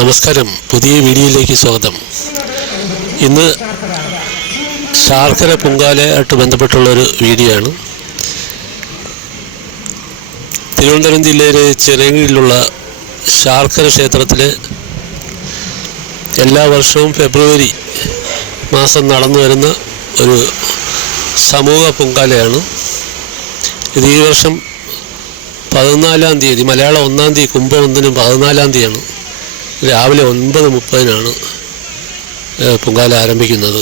നമസ്കാരം. പുതിയ വീഡിയോയിലേക്ക് സ്വാഗതം. ഇന്ന് ശാർക്കര പൊങ്കാലയായിട്ട് ബന്ധപ്പെട്ടുള്ള ഒരു വീഡിയോ ആണ് തിരുവനന്തപുരം ജില്ലയിലെ ചിറങ്ങിലുള്ള ശാർക്കര ക്ഷേത്രത്തിൽ എല്ലാ വർഷവും ഫെബ്രുവരി മാസം നടന്നു വരുന്ന ഒരു സമൂഹ പൊങ്കാലയാണ്. ഇത് ഈ വർഷം പതിനാലാം തീയതി മലയാളം ഒന്നാം തീയതി കുംഭം ഒന്നിനും പതിനാലാം തീയതിയാണ്. രാവിലെ ഒൻപത് മുപ്പതിനാണ് പൊങ്കാല ആരംഭിക്കുന്നത്.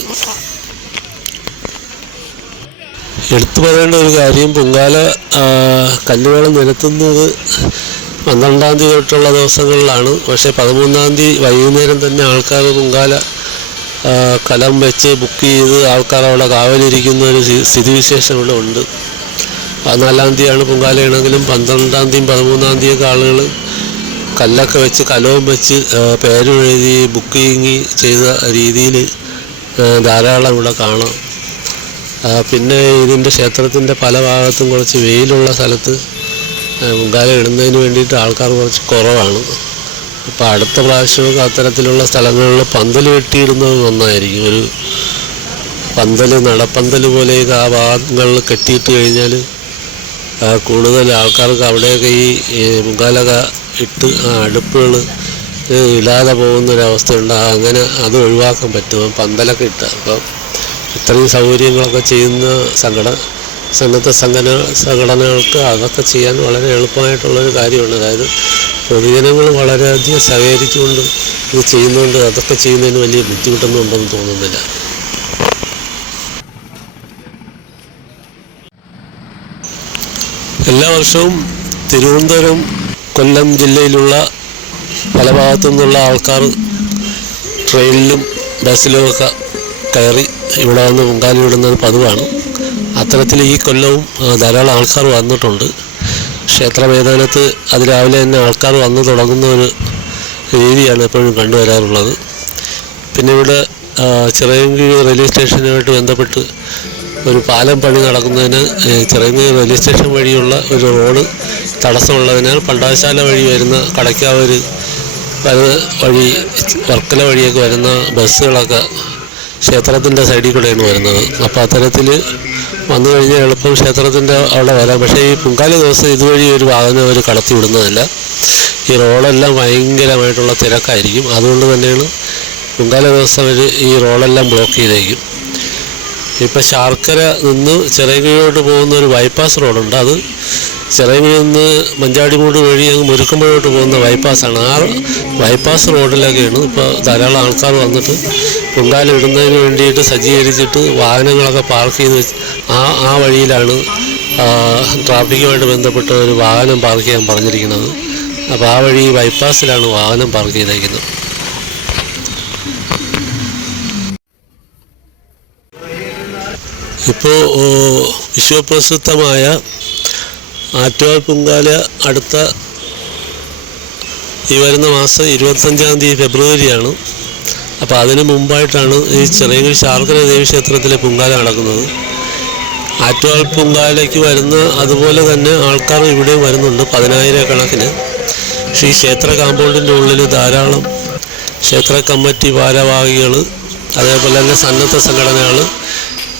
എടുത്തു പറയേണ്ട ഒരു കാര്യം പൊങ്കാല കല്ലുവേളം നിരത്തുന്നത് പന്ത്രണ്ടാം തീയതി തൊട്ടുള്ള ദിവസങ്ങളിലാണ്. പക്ഷേ പതിമൂന്നാം തീയതി വൈകുന്നേരം തന്നെ ആൾക്കാർ പൊങ്കാല കലം വെച്ച് ബുക്ക് ചെയ്ത് ആൾക്കാർ അവിടെ കാവലിരിക്കുന്ന ഒരു സ്ഥി- സ്ഥിതിവിശേഷം ഇവിടെ ഉണ്ട്. പതിനാലാം തീയതിയാണ് പൊങ്കാലയാണെങ്കിലും പന്ത്രണ്ടാം തീയതിയും പതിമൂന്നാം തീയതിയൊക്കെ ആളുകൾ കല്ലൊക്കെ വെച്ച് കലവും വെച്ച് പേരും എഴുതി ബുക്കിങ് ചെയ്ത രീതിയിൽ ധാരാളം ഇവിടെ കാണാം. പിന്നെ ഇതിന്റെ ക്ഷേത്രത്തിന്റെ പല ഭാഗത്തും കുറച്ച് വെയിലുള്ള സ്ഥലത്ത് ആ, പൊങ്കാല ഇടുന്നതിന് വേണ്ടിയിട്ട് ആൾക്കാർ കുറച്ച് കുറവാണ്. അപ്പോൾ അടുത്ത പ്രാവശ്യമൊക്കെ അത്തരത്തിലുള്ള സ്ഥലങ്ങളിൽ പന്തൽ വെട്ടിയിടുന്നത് നന്നായിരിക്കും. ഒരു പന്തൽ നടപ്പന്തൽ പോലെയൊക്കെ ആ ഭാഗങ്ങളിൽ കെട്ടിയിട്ട് കഴിഞ്ഞാൽ കൂടുതൽ ആൾക്കാർക്ക് അവിടെയൊക്കെ ഈ പൊങ്കാലൊക്കെ ഇട്ട് ആ അടുപ്പുകൾ ഇടാതെ പോകുന്നൊരവസ്ഥയുണ്ട്. അങ്ങനെ അത് ഒഴിവാക്കാൻ പറ്റും. പന്തലൊക്കെ ഇട്ട്. അപ്പം ഇത്രയും സൗകര്യങ്ങളൊക്കെ ചെയ്യുന്ന സംഘടന സന്നദ്ധ സംഘടന സംഘടനകൾക്ക് അതൊക്കെ ചെയ്യാൻ വളരെ എളുപ്പമായിട്ടുള്ളൊരു കാര്യമാണ്. അതായത് പൊതുജനങ്ങൾ വളരെയധികം സഹകരിച്ചുകൊണ്ട് ഇത് ചെയ്യുന്നതുകൊണ്ട് അതൊക്കെ ചെയ്യുന്നതിന് വലിയ ബുദ്ധിമുട്ടൊന്നും ഉണ്ടെന്ന് തോന്നുന്നില്ല. എല്ലാ വർഷവും തിരുവനന്തപുരം കൊല്ലം ജില്ലയിലുള്ള പല ഭാഗത്തു നിന്നുള്ള ആൾക്കാർ ട്രെയിനിലും ബസ്സിലുമൊക്കെ കയറി ഇവിടെ വന്ന് പൊങ്കാലി വിടുന്നത് പതിവാണ്. അത്തരത്തിൽ ഈ കൊല്ലവും ധാരാളം ആൾക്കാർ വന്നിട്ടുണ്ട്. ക്ഷേത്ര മൈതാനത്ത് അതിരാവിലെ തന്നെ ആൾക്കാർ വന്ന് തുടങ്ങുന്ന ഒരു രീതിയാണ് എപ്പോഴും കണ്ടുവരാറുള്ളത്. പിന്നെ ഇവിടെ ചിറയൻകീഴ് റെയിൽവേ സ്റ്റേഷനുമായിട്ട് ബന്ധപ്പെട്ട് ഒരു പാലം പണി നടക്കുന്നതിന് ചെറിയ റെയിൽവേ സ്റ്റേഷൻ വഴിയുള്ള ഒരു റോഡ് തടസ്സമുള്ളതിനാൽ പണ്ടാശാല വഴി വരുന്ന കടയ്ക്കാവൂർ വരുന്ന വഴി വർക്കല വഴിയൊക്കെ വരുന്ന ബസ്സുകളൊക്കെ ക്ഷേത്രത്തിന്റെ സൈഡിൽ കൂടെയാണ് വരുന്നത്. അപ്പോൾ അത്തരത്തിൽ വന്നു കഴിഞ്ഞാൽ എളുപ്പം ക്ഷേത്രത്തിന്റെ അവിടെ വരാം. പക്ഷേ ഈ പൊങ്കാല ദിവസം ഇതുവഴി ഒരു വാഹനം അവർ കടത്തി വിടുന്നതല്ല. ഈ റോഡെല്ലാം ഭയങ്കരമായിട്ടുള്ള തിരക്കായിരിക്കും. അതുകൊണ്ട് തന്നെയാണ് പൊങ്കാല ദിവസം അവർ ഈ റോഡെല്ലാം ബ്ലോക്ക് ചെയ്തേക്കും. ഇപ്പം ശാർക്കര നിന്ന് ചിറയങ്കിഴോട്ട് പോകുന്ന ഒരു ബൈപ്പാസ് റോഡുണ്ട് അത് ചിറയങ്കിഴിൽ നിന്ന് മഞ്ചാടിമൂട് വഴി അങ്ങ് മുരുക്കുമ്പോഴോട്ട് പോകുന്ന ബൈപ്പാസാണ് ആ ബൈപ്പാസ് റോഡിലൊക്കെയാണ് ഇപ്പോൾ ധാരാളം ആൾക്കാർ വന്നിട്ട് പൊങ്കാല ഇടുന്നതിന് വേണ്ടിയിട്ട് സജ്ജീകരിച്ചിട്ട് വാഹനങ്ങളൊക്കെ പാർക്ക് ചെയ്ത് ആ ആ വഴിയിലാണ് ട്രാഫിക്കുമായിട്ട് ബന്ധപ്പെട്ട ഒരു വാഹനം പാർക്ക് ചെയ്യാൻ പറഞ്ഞിരിക്കുന്നത്. അപ്പോൾ ആ വഴി ബൈപ്പാസിലാണ് വാഹനം പാർക്ക് ചെയ്തേക്കുന്നത്. ഇപ്പോൾ വിശ്വപ്രസിദ്ധമായ ആറ്റുകാൽ പൊങ്കാല അടുത്ത ഈ വരുന്ന മാസം ഇരുപത്തഞ്ചാം തീയതി ഫെബ്രുവരിയാണ്. അപ്പോൾ അതിന് മുമ്പായിട്ടാണ് ഈ ചെറിയ ശാർക്കര ദേവി ക്ഷേത്രത്തിലെ പൊങ്കാല നടക്കുന്നത്. ആറ്റുകാൽ പൊങ്കാലയ്ക്ക് വരുന്ന അതുപോലെ തന്നെ ആൾക്കാർ ഇവിടെ വരുന്നുണ്ട് പതിനായിരക്കണക്കിന്. പക്ഷേ ഈ ക്ഷേത്ര കാമ്പൗണ്ടിന്റെ ഉള്ളിൽ ധാരാളം ക്ഷേത്ര കമ്മിറ്റി ഭാരവാഹികൾ അതേപോലെ തന്നെ സന്നദ്ധ സംഘടനകൾ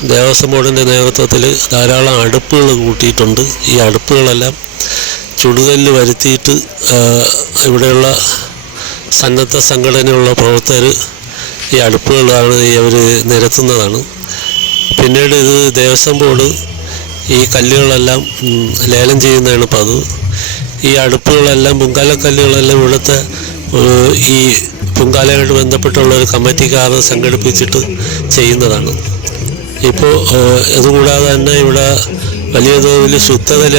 ദേവസ്വം ബോർഡിന്റെ നേതൃത്വത്തിൽ ധാരാളം അടുപ്പുകൾ കൂട്ടിയിട്ടുണ്ട്. ഈ അടുപ്പുകളെല്ലാം ചുടുകല്ല് വരുത്തിയിട്ട് ഇവിടെയുള്ള സന്നദ്ധ സംഘടനയുള്ള പ്രവർത്തകർ ഈ അടുപ്പുകളാണ് അവർ നിരത്തുന്നതാണ്. പിന്നീട് ഇത് ദേവസ്വം ബോർഡ് ഈ കല്ലുകളെല്ലാം ലേലം ചെയ്യുന്നതാണ് പതിവ് ഈ അടുപ്പുകളെല്ലാം പുങ്കാലക്കല്ലുകളെല്ലാം ഇവിടുത്തെ ഈ പുങ്കാലയുമായിട്ട് ബന്ധപ്പെട്ടുള്ള ഒരു കമ്മിറ്റിക്കാർ സംഘടിപ്പിച്ചിട്ട് ചെയ്യുന്നതാണ്. ഇപ്പോൾ അതുകൂടാതെ തന്നെ ഇവിടെ വലിയ തോതിൽ ശുദ്ധജല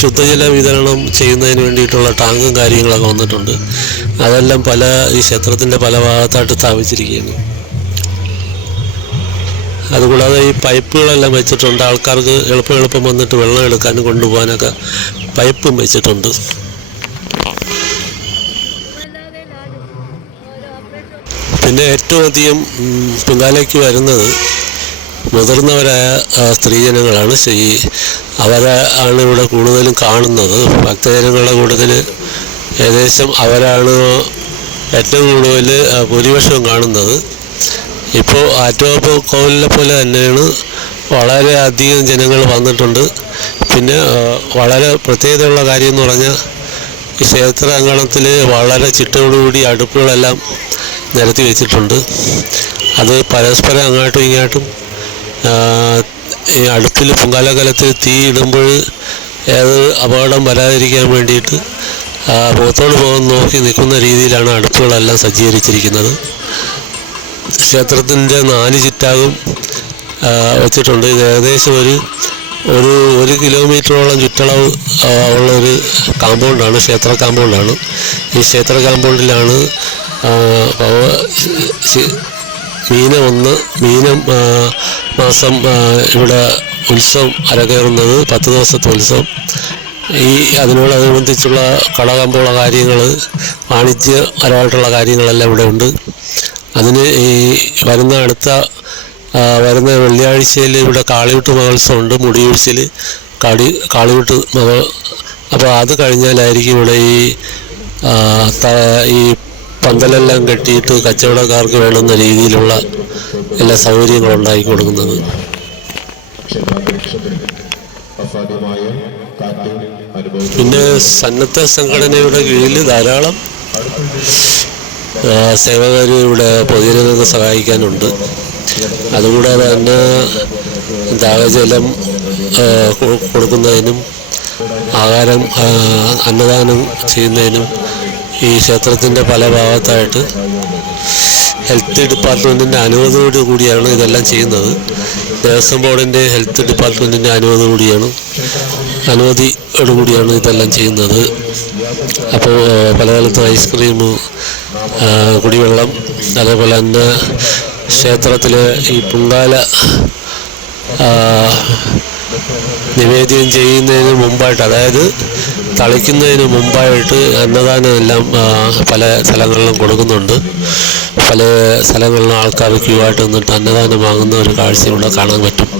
ശുദ്ധജല വിതരണം ചെയ്യുന്നതിന് വേണ്ടിയിട്ടുള്ള ടാങ്കും കാര്യങ്ങളൊക്കെ വന്നിട്ടുണ്ട്. അതെല്ലാം പല ഈ ക്ഷേത്രത്തിന്റെ പല ഭാഗത്തായിട്ട് സ്ഥാപിച്ചിരിക്കുകയാണ്. അതുകൂടാതെ ഈ പൈപ്പുകളെല്ലാം വെച്ചിട്ടുണ്ട്. ആൾക്കാർക്ക് എളുപ്പം എളുപ്പം വന്നിട്ട് വെള്ളം എടുക്കാനും കൊണ്ടുപോകാനൊക്കെ പൈപ്പും വെച്ചിട്ടുണ്ട്. പിന്നെ ഏറ്റവും അധികം പിന്നാലേക്ക് വരുന്നത് മുതിർന്നവരായ സ്ത്രീജനങ്ങളാണ് ഈ അവരെ ആണ് ഇവിടെ കൂടുതലും കാണുന്നത്. ഭക്തജനങ്ങളുടെ കൂട്ടത്തിൽ ഏകദേശം അവരാണ് ഏറ്റവും കൂടുതൽ ഭൂരിപക്ഷം കാണുന്നത്. ഇപ്പോൾ ആറ്റോപ്പ് കോവിലിനെ പോലെ തന്നെയാണ് വളരെ അധികം ജനങ്ങൾ വന്നിട്ടുണ്ട്. പിന്നെ വളരെ പ്രത്യേകതയുള്ള കാര്യം എന്ന് പറഞ്ഞാൽ ഈ ക്ഷേത്ര അങ്കണത്തിൽ വളരെ ചിട്ടയോടുകൂടി അടുപ്പുകളെല്ലാം നിരത്തി വെച്ചിട്ടുണ്ട്. അത് പരസ്പരം അങ്ങോട്ടും ഇങ്ങോട്ടും ഈ അടുപ്പിൽ പൊങ്കാലകലത്തിൽ തീ ഇടുമ്പോൾ ഏത് അപകടം വരാതിരിക്കാൻ വേണ്ടിയിട്ട് പുറത്തോട് മുഖം നോക്കി നിൽക്കുന്ന രീതിയിലാണ് അടുപ്പുകളെല്ലാം സജ്ജീകരിച്ചിരിക്കുന്നത്. ക്ഷേത്രത്തിന്റെ നാല് ചുറ്റാകും വെച്ചിട്ടുണ്ട്. ഇത് ഏകദേശം ഒരു ഒരു ഒരു കിലോമീറ്ററോളം ചുറ്റളവ് ഉള്ളൊരു കാമ്പൗണ്ടാണ് ക്ഷേത്ര കാമ്പൗണ്ടാണ്. ഈ ക്ഷേത്ര കാമ്പൗണ്ടിലാണ് മീനം ഒന്ന് മീനം മാസം ഇവിടെ ഉത്സവം അരകയറുന്നത് പത്ത് ദിവസത്തെ ഉത്സവം. ഈ അതിനോടനുബന്ധിച്ചുള്ള കളകമ്പോള കാര്യങ്ങൾ വാണിജ്യപരമായിട്ടുള്ള കാര്യങ്ങളെല്ലാം ഇവിടെ ഉണ്ട്. അതിന് ഈ വരുന്ന അടുത്ത വരുന്ന വെള്ളിയാഴ്ചയിൽ ഇവിടെ കാളിവിട്ട് മഹോത്സവമുണ്ട് മുടിയൂഴ്ചയിൽ കാളി കാളിവിട്ട് മഹോ അപ്പോൾ അത് കഴിഞ്ഞാലായിരിക്കും ഇവിടെ ഈ ഈ പന്തലെല്ലാം കെട്ടിയിട്ട് കച്ചവടക്കാർക്ക് വേണ്ടുന്ന രീതിയിലുള്ള എല്ലാ സൗകര്യങ്ങളും ഉണ്ടാക്കി കൊടുക്കുന്നത്. പിന്നെ സന്നദ്ധ സംഘടനയുടെ കീഴിൽ ധാരാളം സേവകർ ഇവിടെ പൊതുജനങ്ങൾക്ക് സഹായിക്കാനുണ്ട്. അതുകൂടാതെ തന്നെ ദാഹജലം കൊടുക്കുന്നതിനും ആഹാരം അന്നദാനം ചെയ്യുന്നതിനും ഈ ക്ഷേത്രത്തിന്റെ പല ഭാഗത്തായിട്ട് ഹെൽത്ത് ഡിപ്പാർട്ട്മെന്റിന്റെ അനുമതിയോട് കൂടിയാണ് ഇതെല്ലാം ചെയ്യുന്നത്. ദേവസ്വം ബോർഡിന്റെ ഹെൽത്ത് ഡിപ്പാർട്ട്മെന്റിന്റെ അനുമതി കൂടിയാണ്. അനുമതിയോട് കൂടിയാണ് ഇതെല്ലാം ചെയ്യുന്നത്. അപ്പോൾ പല കാലത്ത് ഐസ്ക്രീം കുടിവെള്ളം അതേപോലെ തന്നെ ക്ഷേത്രത്തിലെ ഈ പൊങ്കാല നിവേദ്യം ചെയ്യുന്നതിന് മുമ്പായിട്ട് അതായത് തളിക്കുന്നതിന് മുമ്പായിട്ട് അന്നദാനം എല്ലാം പല സ്ഥലങ്ങളിലും കൊടുക്കുന്നുണ്ട്. പല സ്ഥലങ്ങളിലും ആൾക്കാർ ക്യൂ ആയിട്ട് നിന്നിട്ട് അന്നദാനം വാങ്ങുന്ന ഒരു കാഴ്ച കാണാൻ പറ്റും.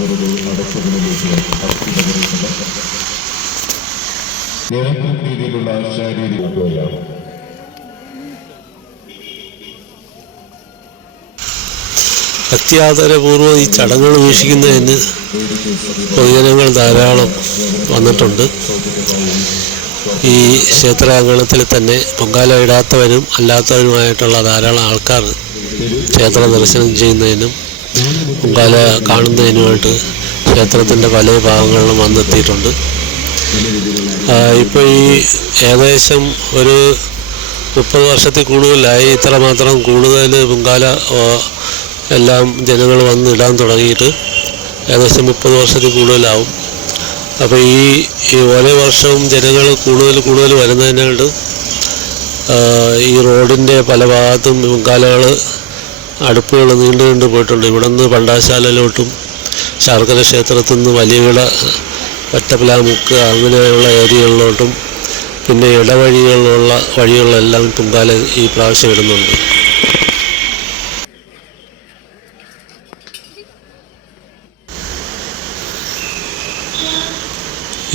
അത്യാദരപൂർവം ഈ ചടങ്ങുകൾ വീക്ഷിക്കുന്നതിന് പൊതുജനങ്ങൾ ധാരാളം വന്നിട്ടുണ്ട്. ഈ ക്ഷേത്രാങ്കണത്തിൽ തന്നെ പൊങ്കാല ഇടാത്തവരും അല്ലാത്തവരുമായിട്ടുള്ള ധാരാളം ആൾക്കാർ ക്ഷേത്ര ദർശനം ചെയ്യുന്നതിനും പൊങ്കാല കാണുന്നതിനുമായിട്ട് ക്ഷേത്രത്തിന്റെ പല ഭാഗങ്ങളിലും വന്നെത്തിയിട്ടുണ്ട്. ഇപ്പോൾ ഈ ഏകദേശം ഒരു മുപ്പത് വർഷത്തിൽ കൂടുതലായി ഇത്രമാത്രം കൂടുതൽ പൊങ്കാല എല്ലാം ജനങ്ങൾ വന്ന് ഇടാൻ തുടങ്ങിയിട്ട് ഏകദേശം മുപ്പത് വർഷത്തിൽ കൂടുതലാവും. അപ്പോൾ ഈ ഓരോ വർഷവും ജനങ്ങൾ കൂടുതൽ കൂടുതൽ വരുന്നതിനായിട്ട് ഈ റോഡിന്റെ പല ഭാഗത്തും പൊങ്കാലകൾ അടുപ്പുകൾ നീണ്ടു നീണ്ടു പോയിട്ടുണ്ട്. ഇവിടെ നിന്ന് പണ്ടാശാലയിലോട്ടും ശാർക്കര ക്ഷേത്രത്തിൽ നിന്ന് വലിയവിട ഒറ്റപ്പിലാമുക്ക് അങ്ങനെയുള്ള ഏരിയകളിലോട്ടും പിന്നെ ഇടവഴികളിലുള്ള വഴികളിലെല്ലാം പൊങ്കാല ഈ പ്രാവശ്യം ഇടുന്നുണ്ട്.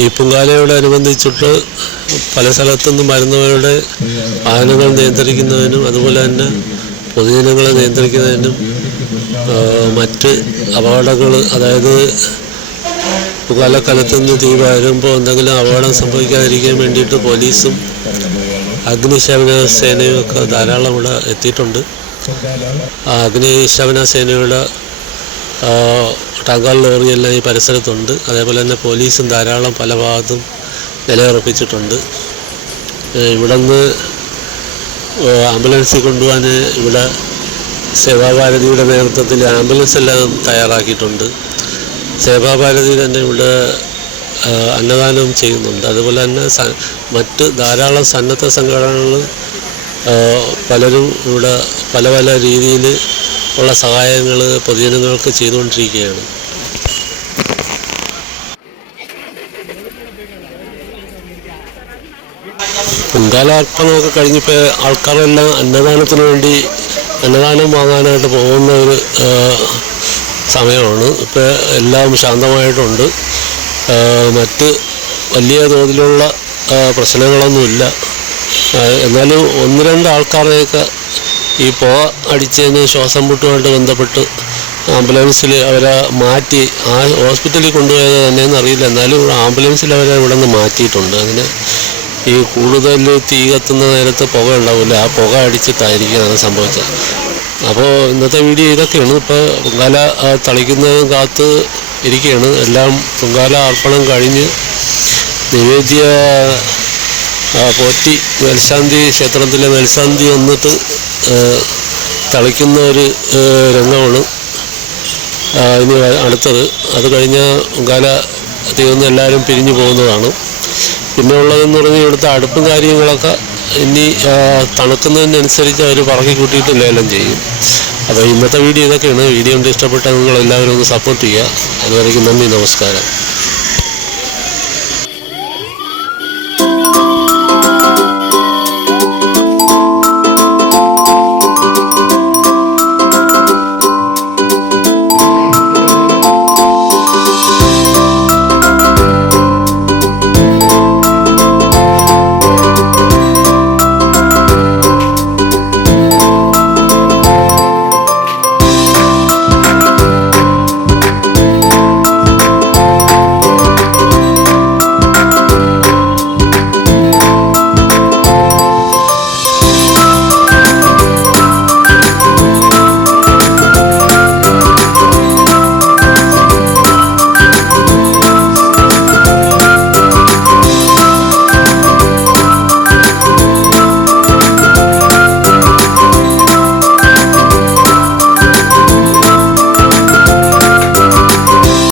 ഈ പൊങ്കാലയോടനുബന്ധിച്ചിട്ട് പല സ്ഥലത്തുനിന്നും വരുന്നവരുടെ വാഹനങ്ങൾ നിയന്ത്രിക്കുന്നതിനും അതുപോലെ തന്നെ പൊതുജനങ്ങളെ നിയന്ത്രിക്കുന്നതിനും മറ്റ് അപകടങ്ങൾ അതായത് പൊങ്കാലക്കാലത്ത് നിന്ന് തീ വരുമ്പോൾ എന്തെങ്കിലും അപകടം സംഭവിക്കാതിരിക്കാൻ വേണ്ടിയിട്ട് പോലീസും അഗ്നിശമന സേനയും ഒക്കെ ധാരാളം ഇവിടെ എത്തിയിട്ടുണ്ട്. ആ അഗ്നിശമന സേനയുടെ ടാങ്കർ ലോറിയെല്ലാം ഈ പരിസരത്തുണ്ട്. അതേപോലെ തന്നെ പോലീസും ധാരാളം പല ഭാഗത്തും നിലയുറപ്പിച്ചിട്ടുണ്ട്. ഏഹ് ഇവിടെ നിന്ന് ആംബുലൻസിൽ കൊണ്ടുപോകാൻ ഇവിടെ സേവാഭാരതിയുടെ നേതൃത്വത്തിൽ ആംബുലൻസ് എല്ലാം തയ്യാറാക്കിയിട്ടുണ്ട്. സേവാഭാരതി തന്നെ ഇവിടെ അന്നദാനവും ചെയ്യുന്നുണ്ട്. അതുപോലെ തന്നെ മറ്റ് ധാരാളം സന്നദ്ധ സംഘടനകൾ പലരും ഇവിടെ പല പല രീതിയിൽ ഉള്ള സഹായങ്ങൾ പൊതുജനങ്ങൾക്ക് ചെയ്തുകൊണ്ടിരിക്കുകയാണ്. പൊങ്കാലാർപ്പണമൊക്കെ കഴിഞ്ഞപ്പോൾ ആൾക്കാരെല്ലാം അന്നദാനത്തിന് വേണ്ടി അന്നദാനം വാങ്ങാനായിട്ട് പോകുന്ന ഒരു സമയമാണ്. ഇപ്പോൾ എല്ലാം ശാന്തമായിട്ടുണ്ട്. മറ്റ് വലിയ തോതിലുള്ള പ്രശ്നങ്ങളൊന്നുമില്ല. എന്നാലും ഒന്ന് രണ്ട് ആൾക്കാരെയൊക്കെ ഈ പോ അടിച്ചതിന് ശ്വാസം മുട്ടുമായിട്ട് ബന്ധപ്പെട്ട് ആംബുലൻസിൽ അവരെ മാറ്റി ആ ഹോസ്പിറ്റലിൽ കൊണ്ടുപോയത് തന്നെയെന്ന് അറിയില്ല. എന്നാലും ആംബുലൻസിൽ അവരെ ഇവിടെ നിന്ന് മാറ്റിയിട്ടുണ്ട്. അങ്ങനെ ഈ കൂടുതൽ തീ കത്തുന്ന നേരത്ത് പുക ഉണ്ടാവില്ല. ആ പുക അടിച്ചിട്ടായിരിക്കും അത് സംഭവിച്ചത്. അപ്പോൾ ഇന്നത്തെ വീഡിയോ ഇതൊക്കെയാണ്. ഇപ്പോൾ പൊങ്കാല തളിക്കുന്നതും കാത്ത് ഇരിക്കുകയാണ്. എല്ലാം പൊങ്കാല അർപ്പണം കഴിഞ്ഞ് നിവേദ്യ പോറ്റി മേൽശാന്തി ക്ഷേത്രത്തിലെ മേൽശാന്തി വന്നിട്ട് തളിക്കുന്ന ഒരു രംഗമാണ്. ഇനി അടുത്തത്. അത് കഴിഞ്ഞ പൊങ്കാല തീർന്ന് എല്ലാവരും പിരിഞ്ഞു പോകുന്നതാണ്. പിന്നെ ഉള്ളതെന്ന് പറഞ്ഞാൽ ഇവിടുത്തെ അടുപ്പും കാര്യങ്ങളൊക്കെ ഇനി തണുക്കുന്നതിനനുസരിച്ച് അവർ പറക്കി കൂട്ടിയിട്ട് ലേലം ചെയ്യും. അപ്പോൾ ഇന്നത്തെ വീഡിയോ ഇതൊക്കെയാണ്. വീഡിയോ കൊണ്ട് ഇഷ്ടപ്പെട്ട നിങ്ങൾ എല്ലാവരും ഒന്ന് സപ്പോർട്ട് ചെയ്യുക. അതുവരേക്കും നന്ദി നമസ്കാരം.